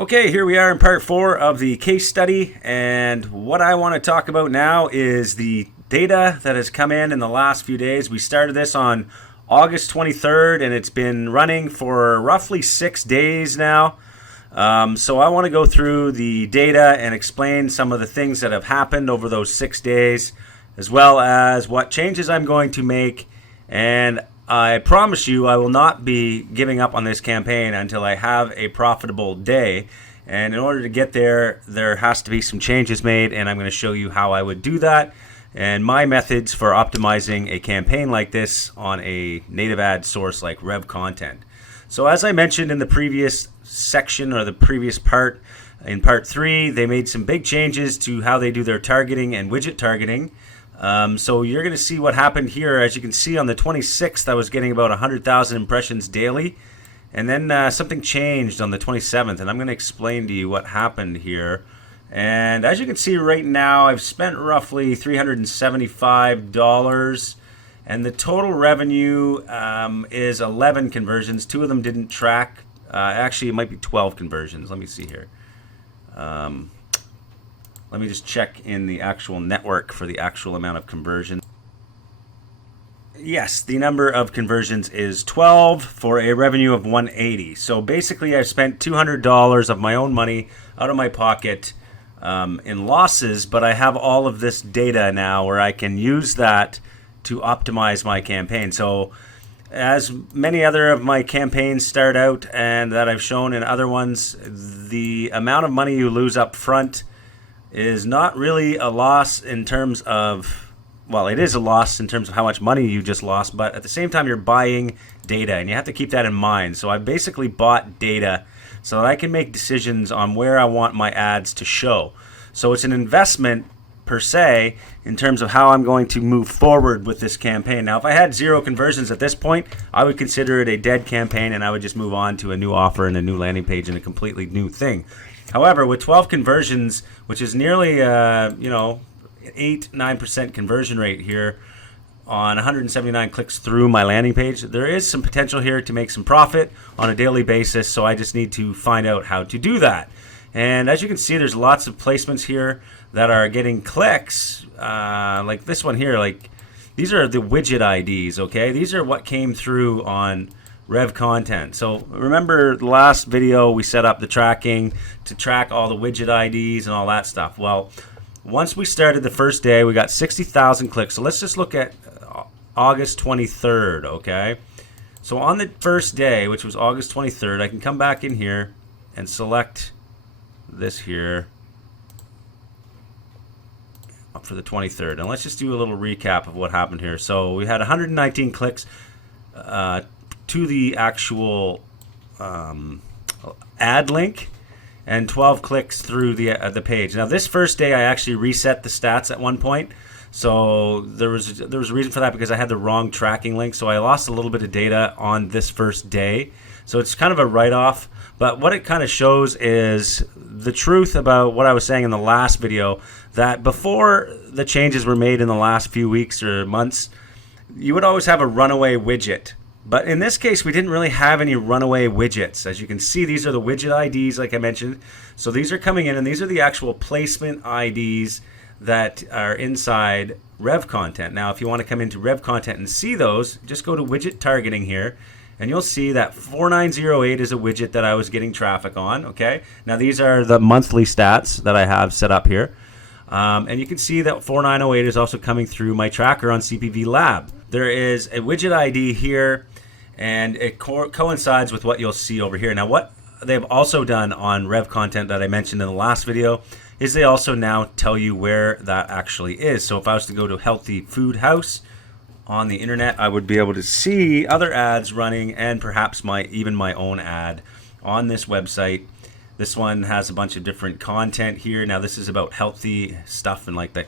Okay, here we are in part 4 of the case study, and what I want to talk about now is the data that has come in the last few days. We started this on August 23rd, and it's been running for roughly 6 days now. So I want to go through the data and explain some of the things that have happened over those 6 days, as well as what changes I'm going to make. And I promise you I will not be giving up on this campaign until I have a profitable day. And in order to get there, there has to be some changes made, and I'm going to show you how I would do that and my methods for optimizing a campaign like this on a native ad source like Rev Content. So as I mentioned in the previous section, or the previous part, in part 3, they made some big changes to how they do their targeting and widget targeting. So you're going to see what happened here. As you can see, on the 26th, I was getting about 100,000 impressions daily. And then something changed on the 27th, and I'm going to explain to you what happened here. And as you can see right now, I've spent roughly $375, and the total revenue is 11 conversions. 2 of them didn't track. Actually, it might be 12 conversions. Let me see here. Let me just check in the actual network for the actual amount of conversion. Yes, the number of conversions is 12 for a revenue of 180. So basically, I've spent $200 of my own money out of my pocket in losses, but I have all of this data now where I can use that to optimize my campaign. So as many other of my campaigns start out, and that I've shown in other ones, the amount of money you lose up front is not really a loss in terms of, well, it is a loss in terms of how much money you just lost, but at the same time you're buying data, and you have to keep that in mind. So I basically bought data so that I can make decisions on where I want my ads to show. So it's an investment per se in terms of how I'm going to move forward with this campaign. Now, if I had 0 conversions at this point, I would consider it a dead campaign, and I would just move on to a new offer and a new landing page and a completely new thing. However, with 12 conversions, which is nearly 8-9% conversion rate here on 179 clicks through my landing page, there is some potential here to make some profit on a daily basis. So I just need to find out how to do that. And as you can see, there's lots of placements here that are getting clicks, like this one here. Like, these are the widget IDs. Okay, these are what came through on Rev Content. So remember the last video we set up the tracking to track all the widget IDs and all that stuff. Well, once we started the first day, we got 60,000 clicks. So let's just look at August 23rd, okay? So on the first day, which was August 23rd, I can come back in here and select this here up for the 23rd. And let's just do a little recap of what happened here. So we had 119 clicks to the actual ad link, and 12 clicks through the page. Now, this first day, I actually reset the stats at one point. So there was a reason for that, because I had the wrong tracking link. So I lost a little bit of data on this first day. So it's kind of a write-off. But what it kind of shows is the truth about what I was saying in the last video, that before the changes were made in the last few weeks or months, you would always have a runaway widget. But in this case, we didn't really have any runaway widgets. As you can see, these are the widget IDs, like I mentioned. So these are coming in, and these are the actual placement IDs that are inside Rev Content. Now, if you want to come into Rev Content and see those, just go to widget targeting here, and you'll see that 4908 is a widget that I was getting traffic on. Okay. Now, these are the monthly stats that I have set up here. And you can see that 4908 is also coming through my tracker on CPV Lab. There is a widget ID here, and it coincides with what you'll see over here. Now, what they've also done on Rev Content that I mentioned in the last video is they also now tell you where that actually is. So if I was to go to Healthy Food House on the internet, I would be able to see other ads running, and perhaps even my own ad on this website. This one has a bunch of different content here. Now, this is about healthy stuff and like the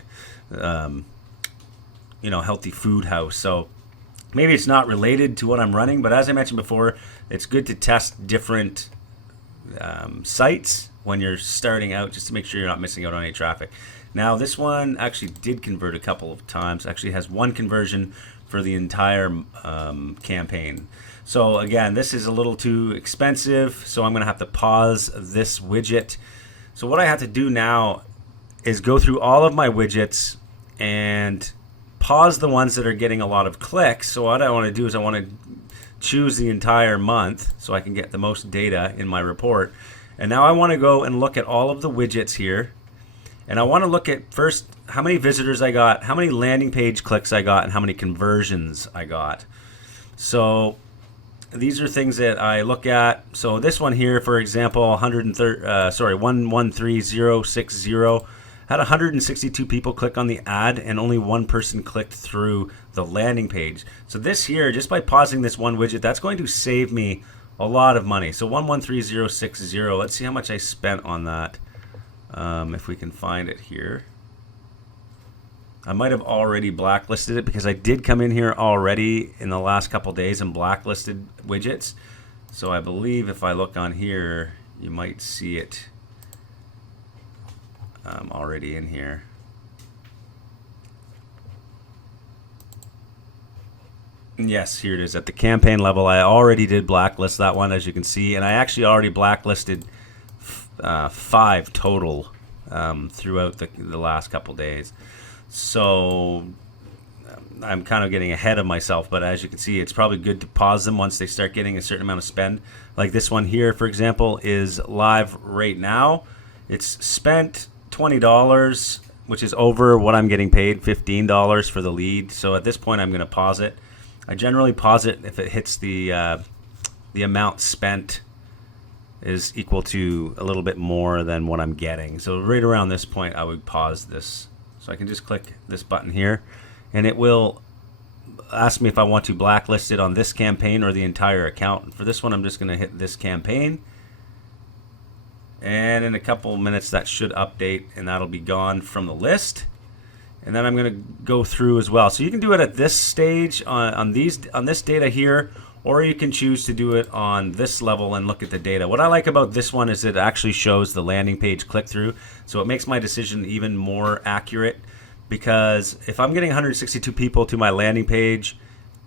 Healthy Food House. So maybe it's not related to what I'm running, but as I mentioned before, it's good to test different sites when you're starting out, just to make sure you're not missing out on any traffic. Now, this one actually did convert a couple of times. Actually has 1 conversion for the entire campaign. So again, this is a little too expensive, so I'm going to have to pause this widget. So what I have to do now is go through all of my widgets and pause the ones that are getting a lot of clicks. So what I want to do is I want to choose the entire month so I can get the most data in my report. And now I want to go and look at all of the widgets here. And I want to look at first how many visitors I got, how many landing page clicks I got, and how many conversions I got. So these are things that I look at. So this one here, for example, 113060 had 162 people click on the ad and only one person clicked through the landing page. So this here, just by pausing this one widget, that's going to save me a lot of money. So 113060, let's see how much I spent on that. If we can find it here. I might have already blacklisted it because I did come in here already in the last couple days and blacklisted widgets. So I believe if I look on here, you might see it already in here. Yes, here it is. At the campaign level, I already did blacklist that one, as you can see, and I actually already blacklisted 5 total throughout the last couple days. So I'm kind of getting ahead of myself, but as you can see, it's probably good to pause them once they start getting a certain amount of spend. Like this one here, for example, is live right now. It's spent $20, which is over what I'm getting paid, $15 for the lead. So at this point, I'm going to pause it. I generally pause it if it hits the amount spent is equal to a little bit more than what I'm getting. So right around this point, I would pause this. So I can just click this button here, and it will ask me if I want to blacklist it on this campaign or the entire account. For this one, I'm just going to hit this campaign. And in a couple minutes, that should update, and that'll be gone from the list. And then I'm going to go through as well. So you can do it at this stage on this data here, or you can choose to do it on this level and look at the data. What I like about this one is it actually shows the landing page click-through, so it makes my decision even more accurate, because if I'm getting 162 people to my landing page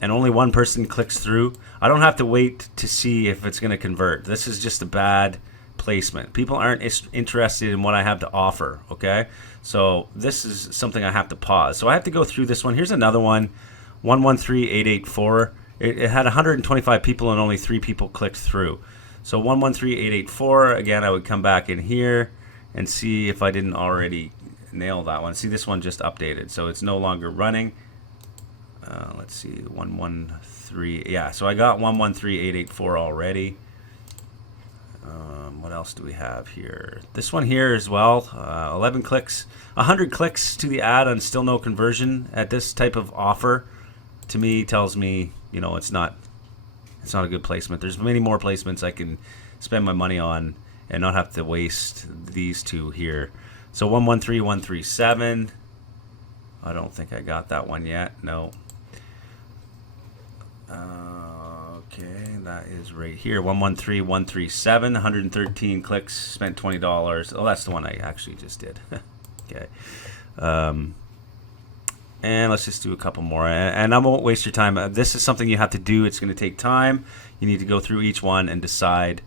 and only one person clicks through, I don't have to wait to see if it's going to convert. This is just a bad placement. People aren't interested in what I have to offer, okay? So this is something I have to pause. So I have to go through this one. Here's another one, 113884. It had 125 people and only 3 people clicked through. So 113884, again, I would come back in here and see if I didn't already nail that one. See, this one just updated, so it's no longer running. Let's see, 113, yeah, so I got 113884 already. What else do we have here? This one here as well, 11 clicks, 100 clicks to the ad and still no conversion at this type of offer. To me, tells me, you know, it's not a good placement. There's many more placements I can spend my money on and not have to waste these two here. So 113137. I don't think I got that one yet. No. Okay, that is right here. 113137. 113 clicks. Spent $20. Oh, that's the one I actually just did. Okay. And let's just do a couple more. And I won't waste your time. This is something you have to do. It's going to take time. You need to go through each one and decide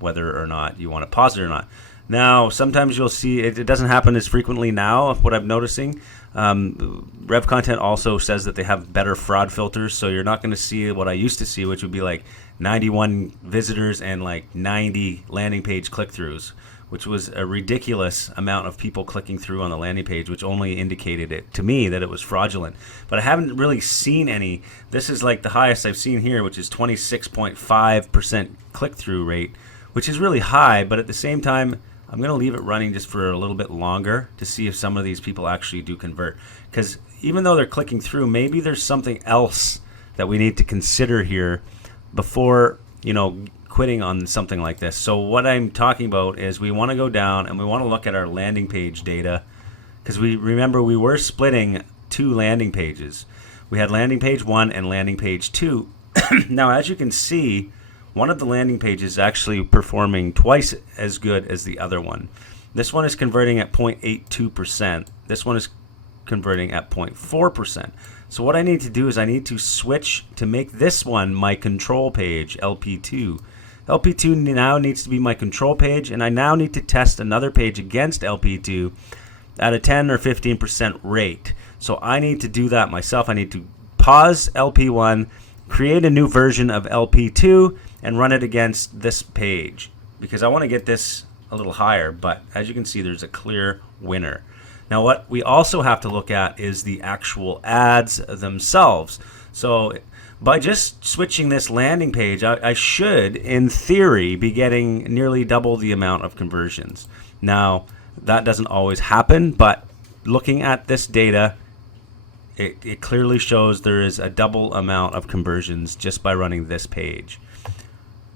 whether or not you want to pause it or not. Now, sometimes you'll see it doesn't happen as frequently now, what I'm noticing. Rev Content also says that they have better fraud filters, so you're not going to see what I used to see, which would be like 91 visitors and like 90 landing page click-throughs, which was a ridiculous amount of people clicking through on the landing page, which only indicated it to me that it was fraudulent. But I haven't really seen any. This is like the highest I've seen here, which is 26.5% click-through rate, which is really high, but at the same time, I'm going to leave it running just for a little bit longer to see if some of these people actually do convert. Because even though they're clicking through, maybe there's something else that we need to consider here before, you know, quitting on something like this. So what I'm talking about is we want to go down and we want to look at our landing page data, because we were splitting 2 landing pages. We had landing page 1 and landing page 2. Now, as you can see, one of the landing pages is actually performing twice as good as the other one. This one is converting at 0.82%. This one is converting at 0.4%. So what I need to do is I need to switch to make this one my control page, LP2. LP2 now needs to be my control page, and I now need to test another page against LP2 at a 10 or 15% rate. So I need to do that myself. I need to pause LP1, create a new version of LP2, and run it against this page because I want to get this a little higher, but as you can see, there's a clear winner. Now what we also have to look at is the actual ads themselves. So by just switching this landing page, I should, in theory, be getting nearly double the amount of conversions. Now, that doesn't always happen, but looking at this data, it clearly shows there is a double amount of conversions just by running this page.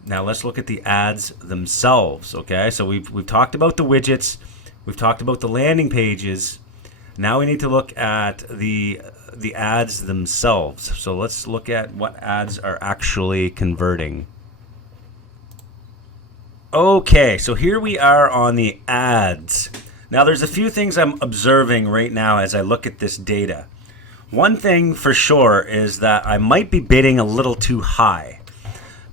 Now let's look at the ads themselves, okay? So we've talked about the widgets, we've talked about the landing pages. Now we need to look at the ads themselves. So let's look at what ads are actually converting. Okay, so here we are on the ads. Now there's a few things I'm observing right now as I look at this data. One thing for sure is that I might be bidding a little too high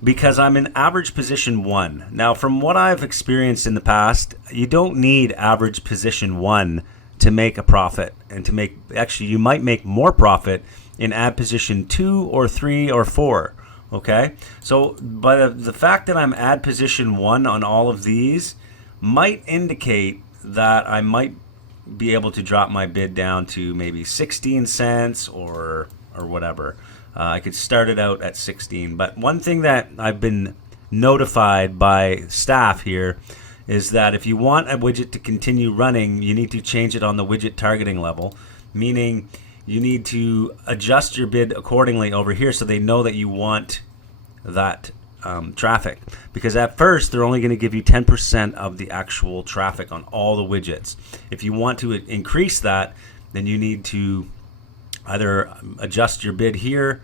because I'm in average position 1. Now from what I've experienced in the past, you don't need average position 1 to make a profit, and to make, actually you might make more profit in ad position 2 or 3 or 4. Okay, so by the fact that I'm ad position 1 on all of these might indicate that I might be able to drop my bid down to maybe 16 cents or whatever. I could start it out at 16. But one thing that I've been notified by staff here is that if you want a widget to continue running, you need to change it on the widget targeting level, meaning you need to adjust your bid accordingly over here so they know that you want that traffic. Because at first, they're only going to give you 10% of the actual traffic on all the widgets. If you want to increase that, then you need to either adjust your bid here.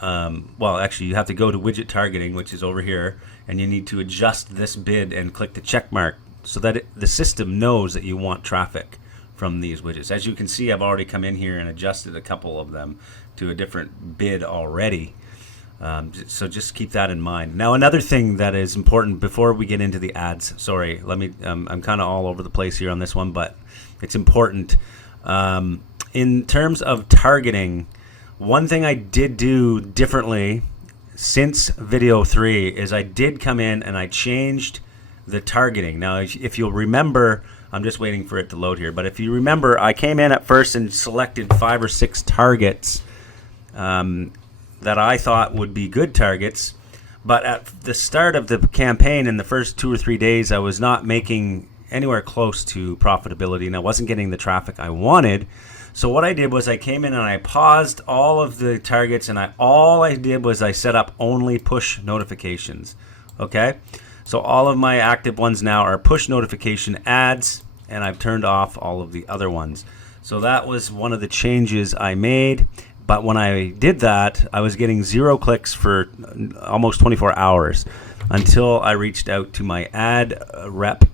Well, actually, you have to go to widget targeting, which is over here, and you need to adjust this bid and click the check mark so that the system knows that you want traffic from these widgets. As you can see, I've already come in here and adjusted a couple of them to a different bid already. So just keep that in mind. Now, another thing that is important before we get into the ads, sorry, let me, I'm kind of all over the place here on this one, but it's important. In terms of targeting, one thing I did do differently since video 3 is I did come in and I changed the targeting. Now, if you'll remember, I'm just waiting for it to load here, but if you remember, I came in at first and selected 5 or 6 targets that I thought would be good targets, but at the start of the campaign in the first 2 or 3 days, I was not making anywhere close to profitability, and I wasn't getting the traffic I wanted. So what I did was I came in and I paused all of the targets, and all I did was I set up only push notifications. Okay, so all of my active ones now are push notification ads, and I've turned off all of the other ones. So that was one of the changes I made. But when I did that, I was getting 0 clicks for almost 24 hours until I reached out to my ad rep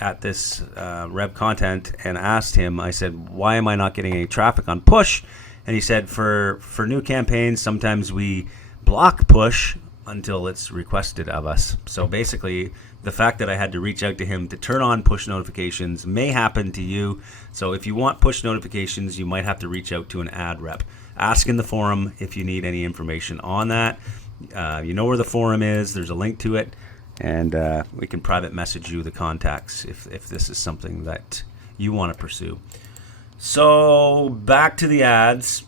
at this Rev Content and asked him, I said, why am I not getting any traffic on push? And he said, for new campaigns, sometimes we block push until it's requested of us. So basically, the fact that I had to reach out to him to turn on push notifications may happen to you. So if you want push notifications, you might have to reach out to an ad rep. Ask in the forum if you need any information on that. You know where the forum is. There's a link to it. And we can private message you the contacts if this is something that you want to pursue. So back to the ads.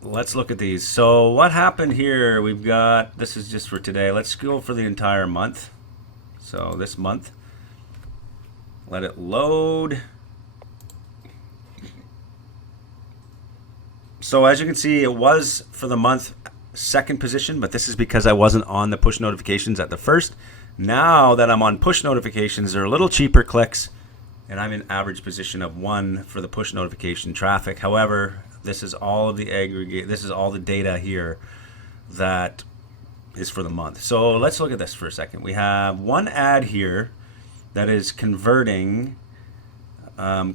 Let's look at these. So what happened here? We've got, this is just for today. Let's go for the entire month. So this month, let it load. So as you can see, it was for the month second position, but this is because I wasn't on the push notifications at the first. Now that I'm on push notifications, they're a little cheaper clicks, and I'm in average position of 1 for the push notification traffic. However, this is all of the aggregate, this is all the data here that is for the month. So let's look at this for a second. We have one ad here that is converting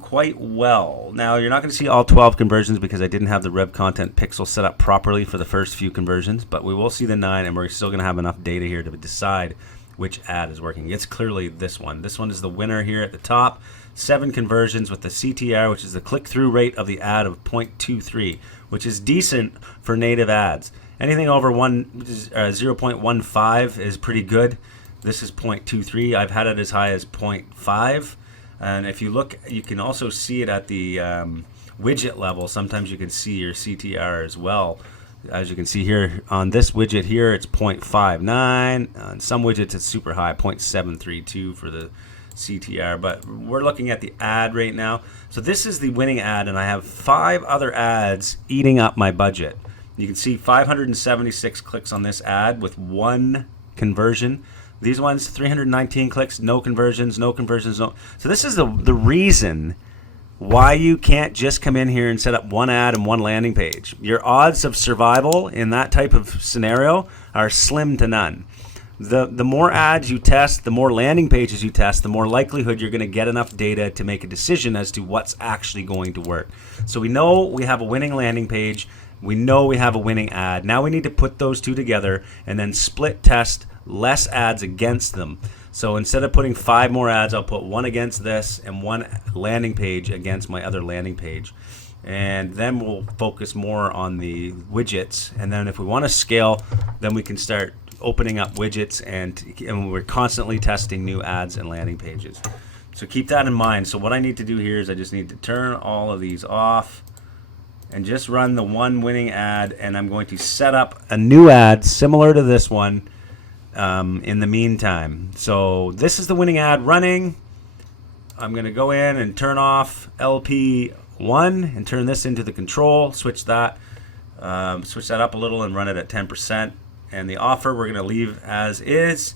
quite well. Now, you're not going to see all 12 conversions because I didn't have the Rev Content pixel set up properly for the first few conversions, but we will see the 9, and we're still going to have enough data here to decide which ad is working. It's clearly this one. This one is the winner here at the top. 7 conversions with the CTR, which is the click-through rate of the ad of 0.23, which is decent for native ads. Anything over 0.15 is pretty good. This is 0.23. I've had it as high as 0.5. And if you look, you can also see it at the widget level. Sometimes you can see your CTR as well. As you can see here on this widget here, it's 0.59. On some widgets, it's super high, 0.732 for the CTR. But we're looking at the ad right now. So this is the winning ad, and I have 5 other ads eating up my budget. You can see 576 clicks on this ad with 1 conversion. These ones, 319 clicks, no conversions, no conversions, no. So this is the reason why you can't just come in here and set up 1 ad and 1 landing page. Your odds of survival in that type of scenario are slim to none. The more ads you test, the more landing pages you test, the more likelihood you're going to get enough data to make a decision as to what's actually going to work. So we know we have a winning landing page. We know we have a winning ad. Now we need to put those two together and then split test less ads against them. So instead of putting 5 more ads, I'll put 1 against this and 1 landing page against my other landing page. And then we'll focus more on the widgets. And then if we want to scale, then we can start opening up widgets, and we're constantly testing new ads and landing pages. So keep that in mind. So what I need to do here is I just need to turn all of these off and just run the 1 winning ad, and I'm going to set up a new ad similar to this one in the meantime. So this is the winning ad running. I'm going to go in and turn off LP1 and turn this into the control, switch that up a little and run it at 10%. And the offer we're going to leave as is.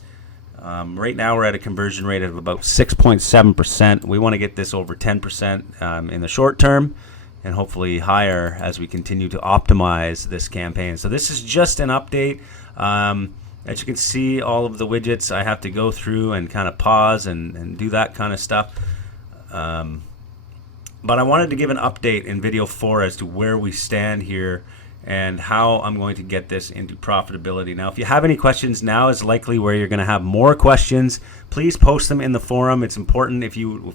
Right now we're at a conversion rate of about 6.7%. We want to get this over 10% in the short term, and hopefully higher as we continue to optimize this campaign. So this is just an update. As you can see, all of the widgets I have to go through and kind of pause and do that kind of stuff. But I wanted to give an update in video 4 as to where we stand here and how I'm going to get this into profitability. Now, if you have any questions, now is likely where you're going to have more questions. Please post them in the forum. It's important if you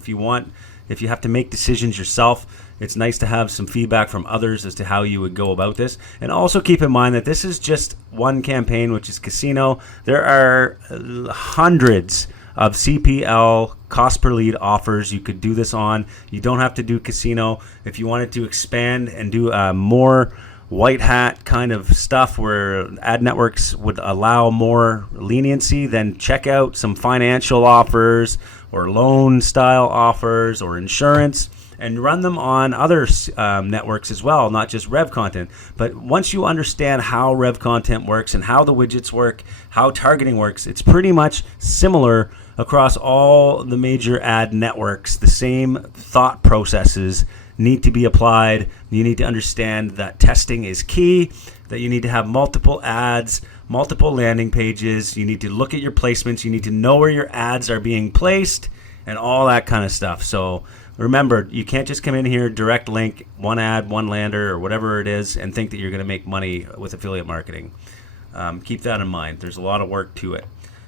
have to make decisions yourself. It's nice to have some feedback from others as to how you would go about this. And also keep in mind that this is just one campaign, which is casino. There are hundreds of CPL cost per lead offers you could do this on. You don't have to do casino. If you wanted to expand and do more white hat kind of stuff where ad networks would allow more leniency, then check out some financial offers or loan style offers or insurance, and run them on other networks as well, not just Rev Content. But once you understand how Rev Content works and how the widgets work, how targeting works, it's pretty much similar across all the major ad networks. The same thought processes need to be applied. You need to understand that testing is key, that you need to have multiple ads, multiple landing pages. You need to look at your placements. You need to know where your ads are being placed and all that kind of stuff. So remember, you can't just come in here, direct link, 1 ad, 1 lander, or whatever it is, and think that you're going to make money with affiliate marketing. Keep that in mind. There's a lot of work to it.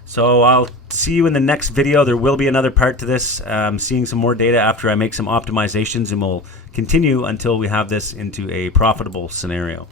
So I'll see you in the next video. There will be another part to this, seeing some more data after I make some optimizations, and we'll continue until we have this into a profitable scenario.